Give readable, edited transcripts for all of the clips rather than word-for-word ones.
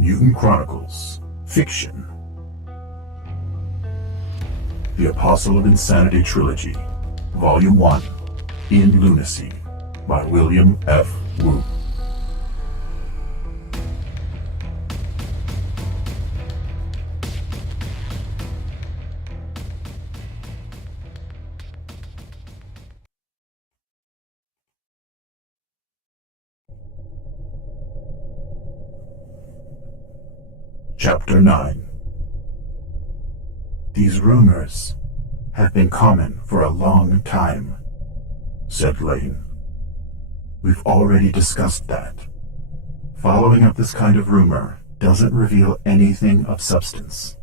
Mutant Chronicles, Fiction. The Apostle of Insanity Trilogy, Volume 1, In Lunacy, by William F. Wu. Chapter 9. These rumors have been common for a long time, said Lane. We've already discussed that. Following up this kind of rumor doesn't reveal anything of substance.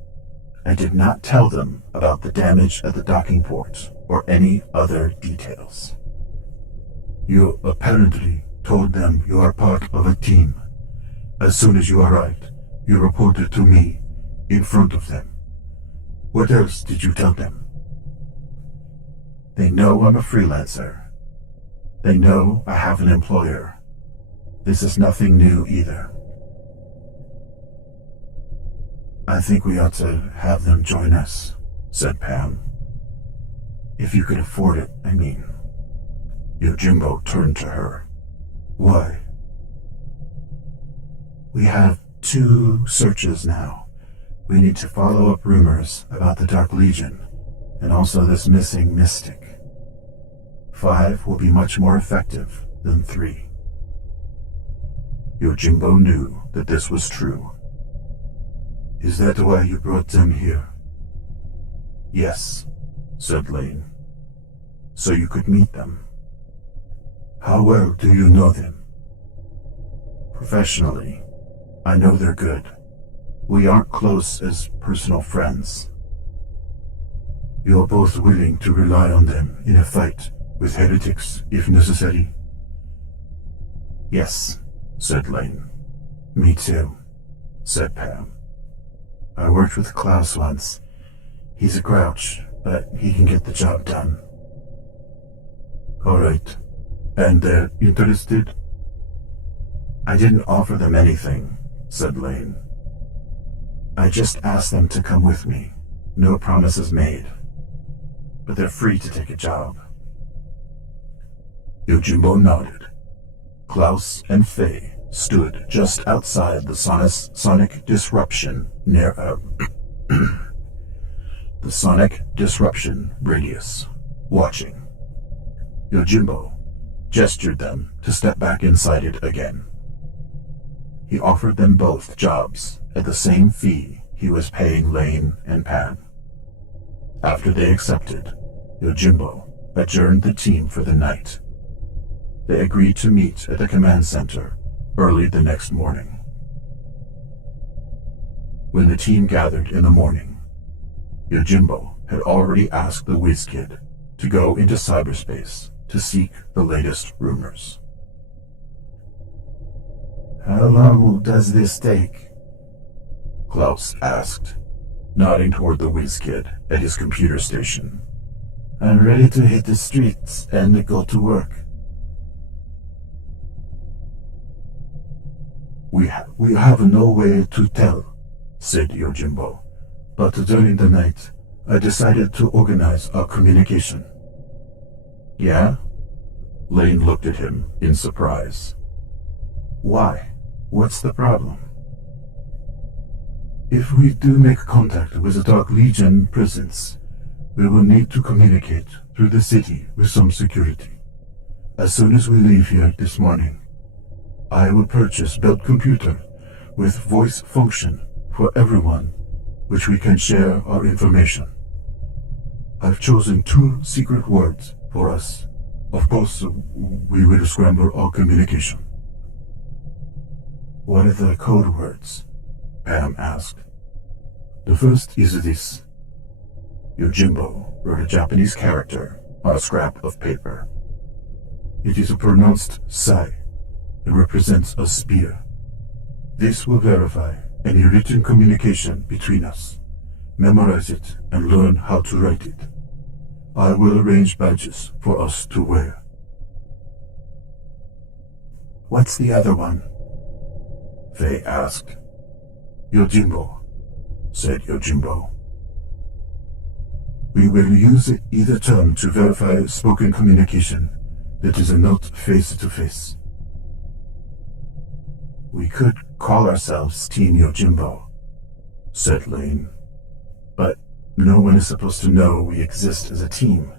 I did not tell them about the damage at the docking port or any other details. You apparently told them you are part of a team. As soon as you arrived, you reported to me in front of them. What else did you tell them? They know I'm a freelancer. They know I have an employer. This is nothing new either. I think we ought to have them join us, said Pam. If you could afford it, I mean. Yojimbo turned to her. Why? We have 2 searches now. We need to follow up rumors about the Dark Legion and also this missing mystic. 5 will be much more effective than 3. Yojimbo knew that this was true. Is that why you brought them here? Yes, said Lane. So you could meet them. How well do you know them? Professionally, I know they're good. We aren't close as personal friends. You're both willing to rely on them in a fight with heretics if necessary? Yes, said Lane. Me too, said Pam. I worked with Klaus once. He's a grouch, but he can get the job done. All right. And they're interested? I didn't offer them anything, said Lane. I just asked them to come with me. No promises made. But they're free to take a job. Yojimbo nodded. Klaus and Fay stood just outside the sonic disruption near the sonic disruption radius, watching. Yojimbo gestured them to step back inside it again. He offered them both jobs at the same fee he was paying Lane and Pam. After they accepted, Yojimbo adjourned the team for the night. They agreed to meet at the command center early the next morning. When the team gathered in the morning, Yojimbo had already asked the whiz kid to go into cyberspace to seek the latest rumors. How long does this take? Klaus asked, nodding toward the whiz kid at his computer station. I'm ready to hit the streets and go to work. We have no way to tell, said Yojimbo, but during the night, I decided to organize our communication. Yeah? Lane looked at him in surprise. Why? What's the problem? If we do make contact with the Dark Legion presence, we will need to communicate through the city with some security. As soon as we leave here this morning, I will purchase built computer with voice function for everyone, which we can share our information. I've chosen 2 secret words for us. Of course, we will scramble our communication. What are the code words? Pam asked. The first is this. Yojimbo wrote a Japanese character on a scrap of paper. It is pronounced Sai and represents a spear. This will verify any written communication between us. Memorize it and learn how to write it. I will arrange badges for us to wear. What's the other one? Fay asked. Yojimbo, said Yojimbo. We will use either term to verify spoken communication that is not face-to-face. We could call ourselves Team Yojimbo, said Lane, but no one is supposed to know we exist as a team,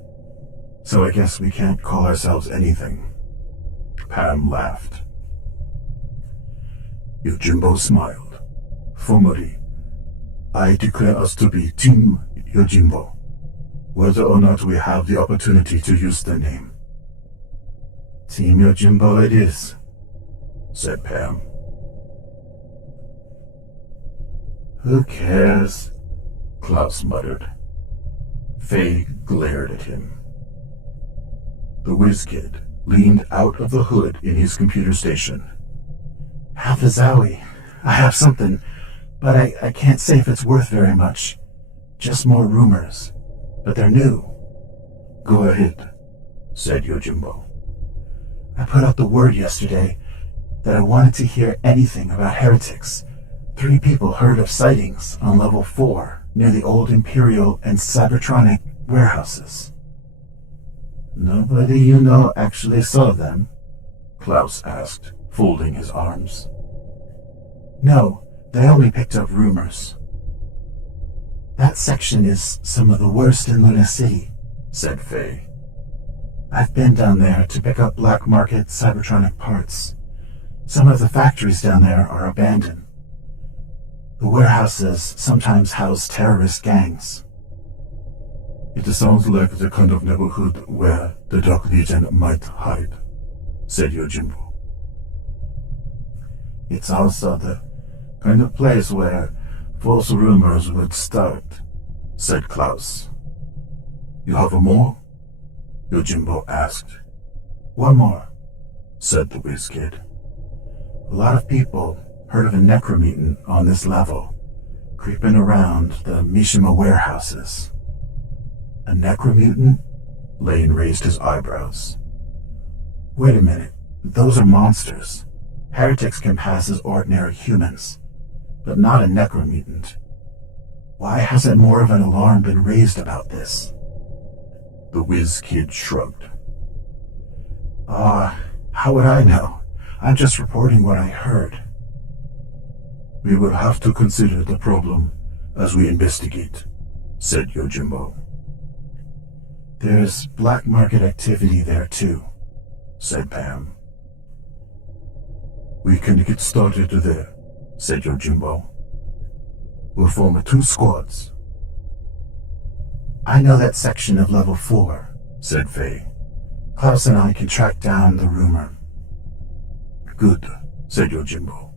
so I guess we can't call ourselves anything. Pam laughed. Yojimbo smiled. Formally, I declare us to be Team Yojimbo, whether or not we have the opportunity to use the name. Team Yojimbo it is, said Pam. Who cares? Klaus muttered. Fay glared at him. The whiz kid leaned out of the hood in his computer station. Half a zowie. I have something, but I can't say if it's worth very much. Just more rumors, but they're new. Go ahead, said Yojimbo. I put out the word yesterday that I wanted to hear anything about heretics. 3 people heard of sightings on level 4 near the old Imperial and Cybertronic warehouses. Nobody you know actually saw them? Klaus asked, folding his arms. No, they only picked up rumors. That section is some of the worst in Luna City, said Fay. I've been down there to pick up black market Cybertronic parts. Some of the factories down there are abandoned. The warehouses sometimes house terrorist gangs. It sounds like the kind of neighborhood where the Dark Legion might hide, said Yojimbo. It's also the kind of place where false rumors would start, said Klaus. You have more? Yojimbo asked. One more, said the whiz kid. A lot of people heard of a necromutant on this level, creeping around the Mishima warehouses. A necromutant? Lane raised his eyebrows. Wait a minute, those are monsters. Heretics can pass as ordinary humans, but not a necromutant. Why hasn't more of an alarm been raised about this? The whiz kid shrugged. How would I know? I'm just reporting what I heard. We will have to consider the problem as we investigate, said Yojimbo. There's black market activity there too, said Pam. We can get started there, said Yojimbo. We'll form 2 squads. I know that section of level 4, said Fay. Klaus and I can track down the rumor. Good, said Yojimbo.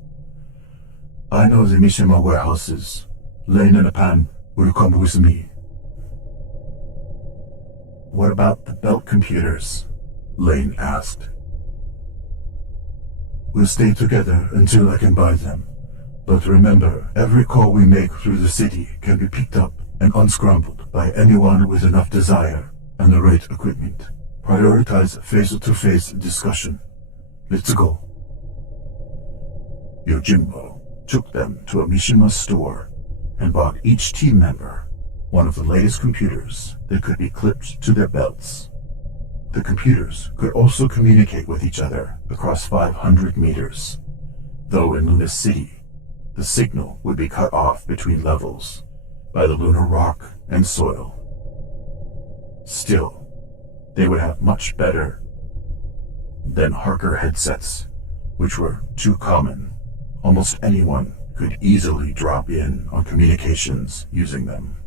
I know the Mishima warehouses. Lane and Pam will come with me. What about the belt computers? Lane asked. We'll stay together until I can buy them. But remember, every call we make through the city can be picked up and unscrambled by anyone with enough desire and the right equipment. Prioritize face-to-face discussion. Let's go. Yojimbo took them to a Mishima store and bought each team member one of the latest computers that could be clipped to their belts. The computers could also communicate with each other across 500 meters, though in Luna City, the signal would be cut off between levels by the lunar rock and soil. Still, they would have much better than Harker headsets, which were too common. Almost anyone could easily drop in on communications using them.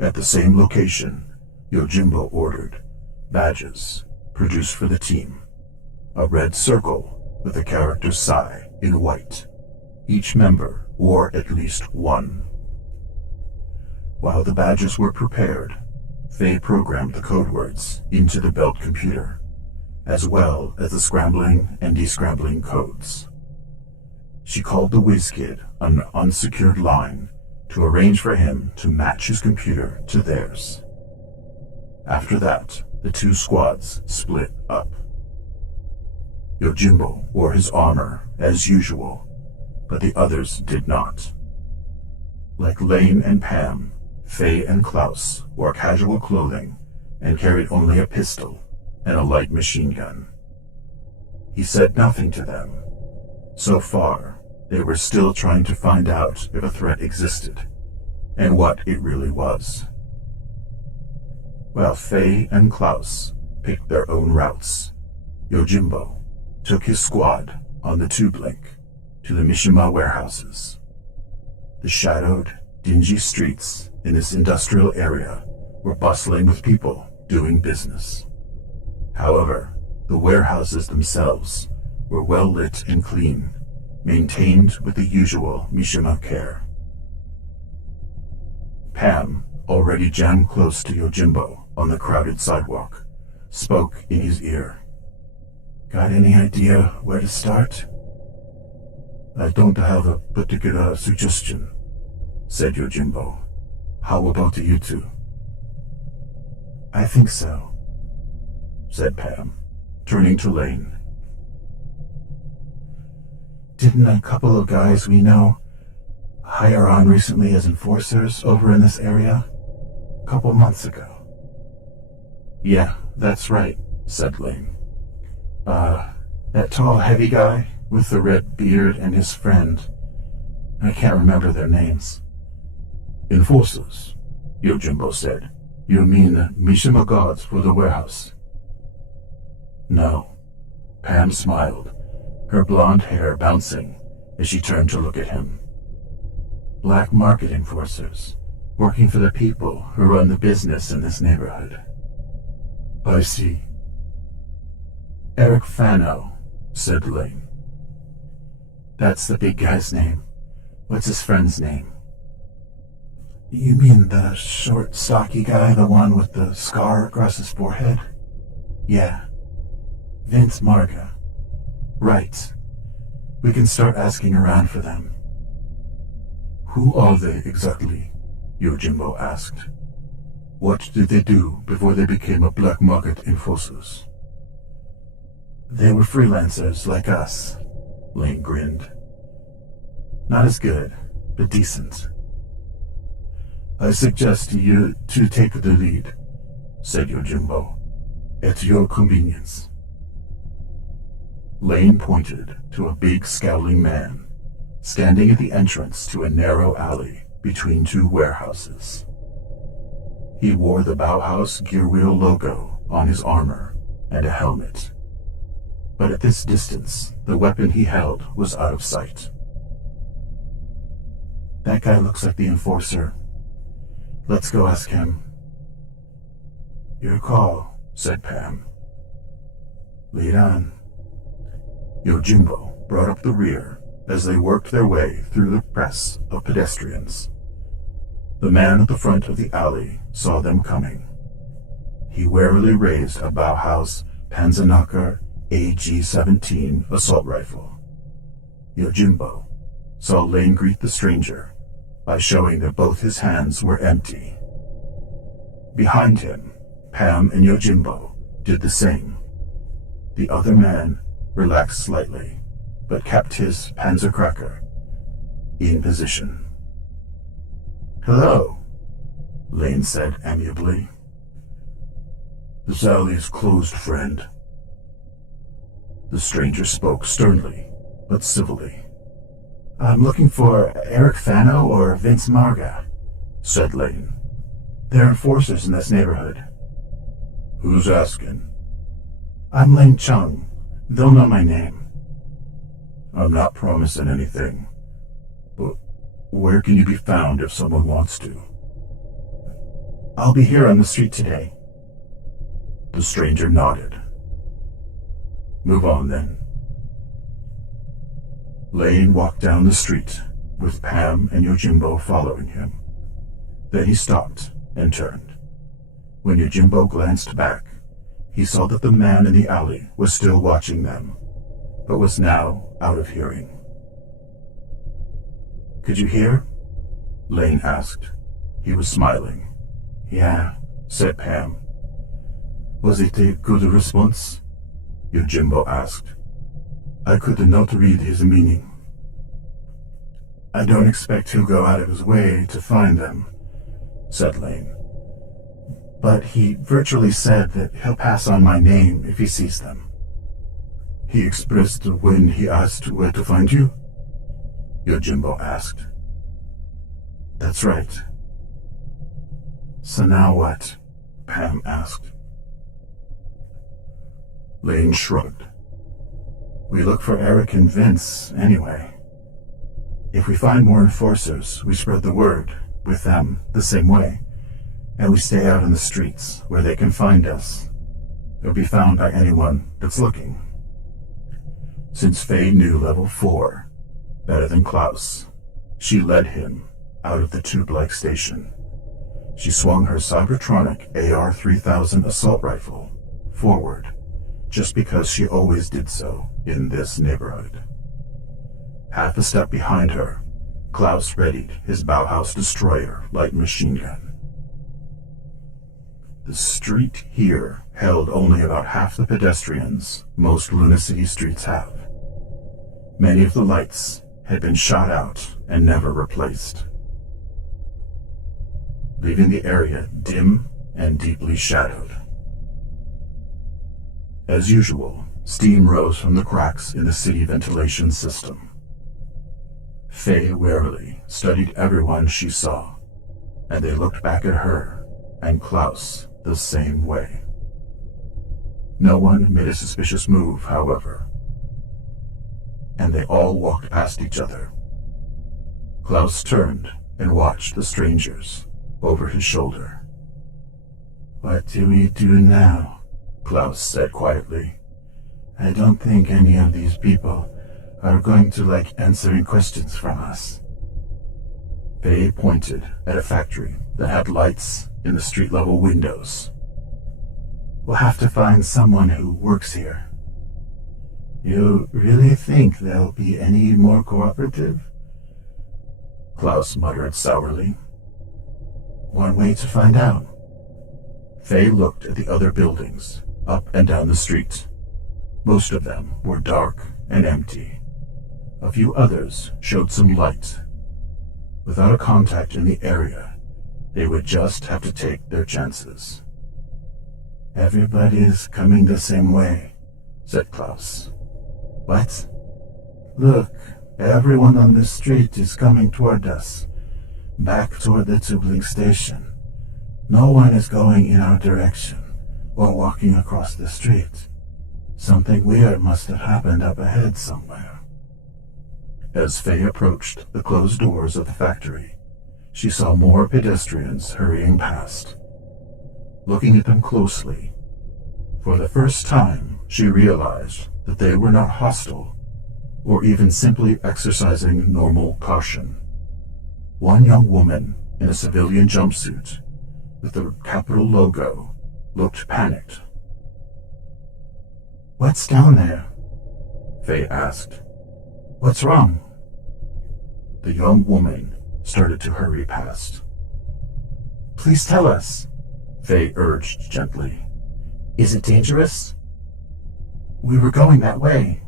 At the same location, Yojimbo ordered badges produced for the team. A red circle with the character Psi in white. Each member wore at least one. While the badges were prepared, Fay programmed the code words into the belt computer, as well as the scrambling and descrambling codes. She called the whiz kid on an unsecured line to arrange for him to match his computer to theirs. After that, the 2 squads split up. Yojimbo wore his armor as usual, but the others did not. Like Lane and Pam, Fay and Klaus wore casual clothing and carried only a pistol and a light machine gun. He said nothing to them. So far, they were still trying to find out if a threat existed, and what it really was. While Fay and Klaus picked their own routes, Yojimbo took his squad on the tube link to the Mishima warehouses. The shadowed, dingy streets in this industrial area were bustling with people doing business. However, the warehouses themselves were well lit and clean, maintained with the usual Mishima care. Pam, already jammed close to Yojimbo on the crowded sidewalk, spoke in his ear. "Got any idea where to start?" "I don't have a particular suggestion," said Yojimbo. "How about you two?" "I think so," said Pam, turning to Lane. "Didn't a couple of guys we know hire on recently as enforcers over in this area? A couple months ago." "Yeah, that's right," said Lane. That tall, heavy guy with the red beard and his friend. I can't remember their names." "Enforcers," Yojimbo said. "You mean Mishima guards for the warehouse?" "No." Pam smiled, her blonde hair bouncing as she turned to look at him. "Black market enforcers, working for the people who run the business in this neighborhood." "I see." "Eric Fano," said Lane. "That's the big guy's name. What's his friend's name?" "You mean the short, stocky guy, the one with the scar across his forehead?" "Yeah. Vince Marga." "Right. We can start asking around for them." "Who are they exactly?" Yojimbo asked. "What did they do before they became a black market enforcers?" "They were freelancers like us," Lane grinned. "Not as good, but decent." "I suggest you to take the lead," said Yojimbo, "at your convenience." Lane pointed to a big scowling man, standing at the entrance to a narrow alley between two warehouses. He wore the Bauhaus gear wheel logo on his armor and a helmet. But at this distance, the weapon he held was out of sight. "That guy looks like the enforcer. Let's go ask him." "Your call," said Pam. "Lead on." Yojimbo brought up the rear as they worked their way through the press of pedestrians. The man at the front of the alley saw them coming. He warily raised a Bauhaus Panzerknacker AG-17 assault rifle. Yojimbo saw Lane greet the stranger by showing that both his hands were empty. Behind him, Pam and Yojimbo did the same. The other man relaxed slightly, but kept his Panzerknacker in position. "Hello," Lane said amiably. "This alley is closed, friend." The stranger spoke sternly, but civilly. "I'm looking for Eric Fano or Vince Marga," said Lane. "They're enforcers in this neighborhood." "Who's asking?" "I'm Lane Chung. They'll know my name." "I'm not promising anything, but where can you be found if someone wants to?" "I'll be here on the street today." The stranger nodded. "Move on, then." Lane walked down the street, with Pam and Yojimbo following him. Then he stopped and turned. When Yojimbo glanced back, he saw that the man in the alley was still watching them, but was now out of hearing. "Could you hear?" Lane asked. He was smiling. "Yeah," said Pam. "Was it a good response?" Yojimbo asked. "I could not read his meaning." I don't expect he'll go out of his way to find them, said Lane. But he virtually said that he'll pass on my name if he sees them. He expressed when he asked where to find you? Yojimbo asked. That's right. So now what? Pam asked. Lane shrugged. We look for Eric and Vince, anyway. If we find more enforcers, we spread the word with them the same way, and we stay out in the streets where they can find us. They'll be found by anyone that's looking. Since Fay knew level 4 better than Klaus, she led him out of the tube-like station. She swung her Cybertronic AR-3000 assault rifle forward, just because she always did so in this neighborhood. Half a step behind her, Klaus readied his Bauhaus destroyer light machine gun. The street here held only about half the pedestrians most Luna City streets have. Many of the lights had been shot out and never replaced, leaving the area dim and deeply shadowed. As usual, steam rose from the cracks in the city ventilation system. Fay warily studied everyone she saw, and they looked back at her and Klaus the same way. No one made a suspicious move, however, and they all walked past each other. Klaus turned and watched the strangers over his shoulder. What do we do now? Klaus said quietly. I don't think any of these people are going to like answering questions from us. Fay pointed at a factory that had lights in the street-level windows. We'll have to find someone who works here. You really think they'll be any more cooperative? Klaus muttered sourly. One way to find out. Fay looked at the other buildings, up and down the street. Most of them were dark and empty. A few others showed some light. Without a contact in the area, they would just have to take their chances. Everybody is coming the same way, said Klaus. What? Look, everyone on this street is coming toward us, back toward the tubing station. No one is going in our direction or walking across the street. Something weird must have happened up ahead somewhere. As Fay approached the closed doors of the factory, she saw more pedestrians hurrying past. Looking at them closely, for the first time she realized that they were not hostile or even simply exercising normal caution. One young woman in a civilian jumpsuit with the capital logo looked panicked. What's down there? Fay asked. What's wrong? The young woman started to hurry past. Please tell us, Fay urged gently. Is it dangerous? We were going that way.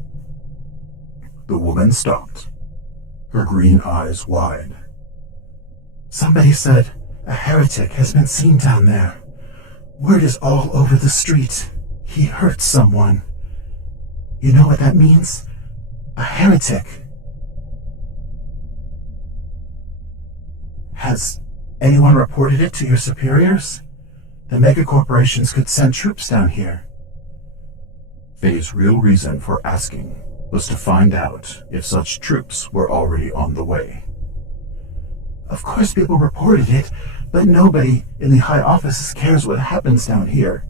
The woman stopped, her green eyes wide. Somebody said a heretic has been seen down there. Word is all over the street. He hurt someone. You know what that means? A heretic. Has anyone reported it to your superiors? The megacorporations could send troops down here. Fay's real reason for asking was to find out if such troops were already on the way. Of course people reported it, but nobody in the high offices cares what happens down here.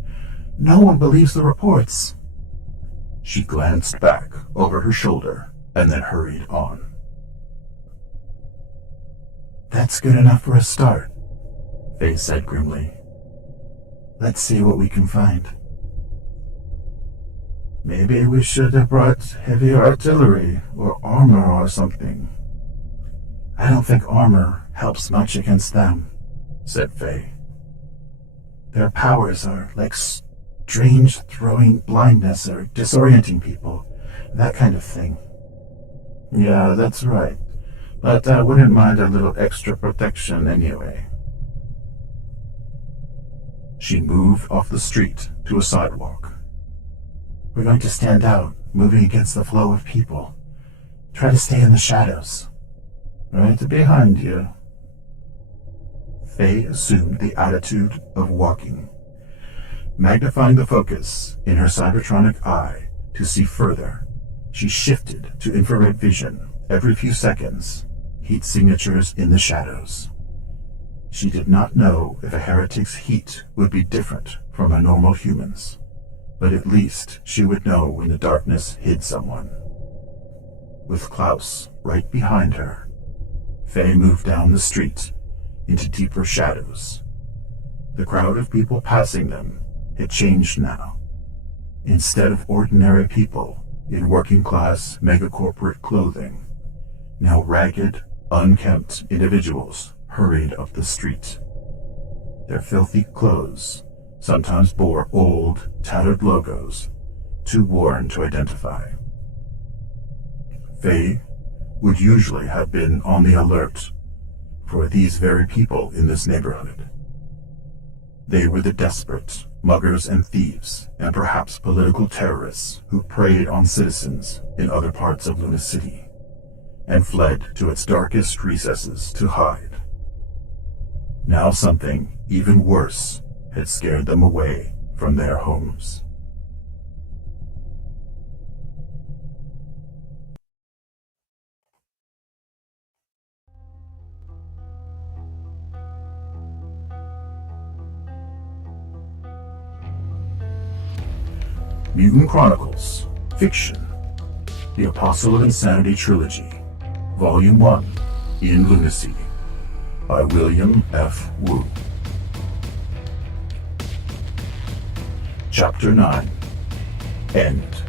No one believes the reports. She glanced back over her shoulder and then hurried on. That's good enough for a start, Fay said grimly. Let's see what we can find. Maybe we should have brought heavier artillery or armor or something. I don't think armor helps much against them, said Fay. Their powers are like strange throwing blindness or disorienting people, that kind of thing. Yeah, that's right. but I wouldn't mind a little extra protection anyway. She moved off the street to a sidewalk. We're going to stand out, moving against the flow of people. Try to stay in the shadows. Right behind you. Fay assumed the attitude of walking, magnifying the focus in her cybertronic eye to see further. She shifted to infrared vision every few seconds, heat signatures in the shadows. She did not know if a heretic's heat would be different from a normal human's, but at least she would know when the darkness hid someone. With Klaus right behind her, Fay moved down the street into deeper shadows. The crowd of people passing them had changed now. Instead of ordinary people in working-class megacorporate clothing, now ragged, unkempt individuals hurried up the street. Their filthy clothes sometimes bore old, tattered logos, too worn to identify. Fay would usually have been on the alert for these very people in this neighborhood. They were the desperate, muggers and thieves, and perhaps political terrorists who preyed on citizens in other parts of Luna City, and fled to its darkest recesses to hide. Now something even worse had scared them away from their homes. Mutant Chronicles, Fiction, The Apostle of Insanity Trilogy, Volume 1, In Lunacy, by William F. Wu. Chapter 9, End.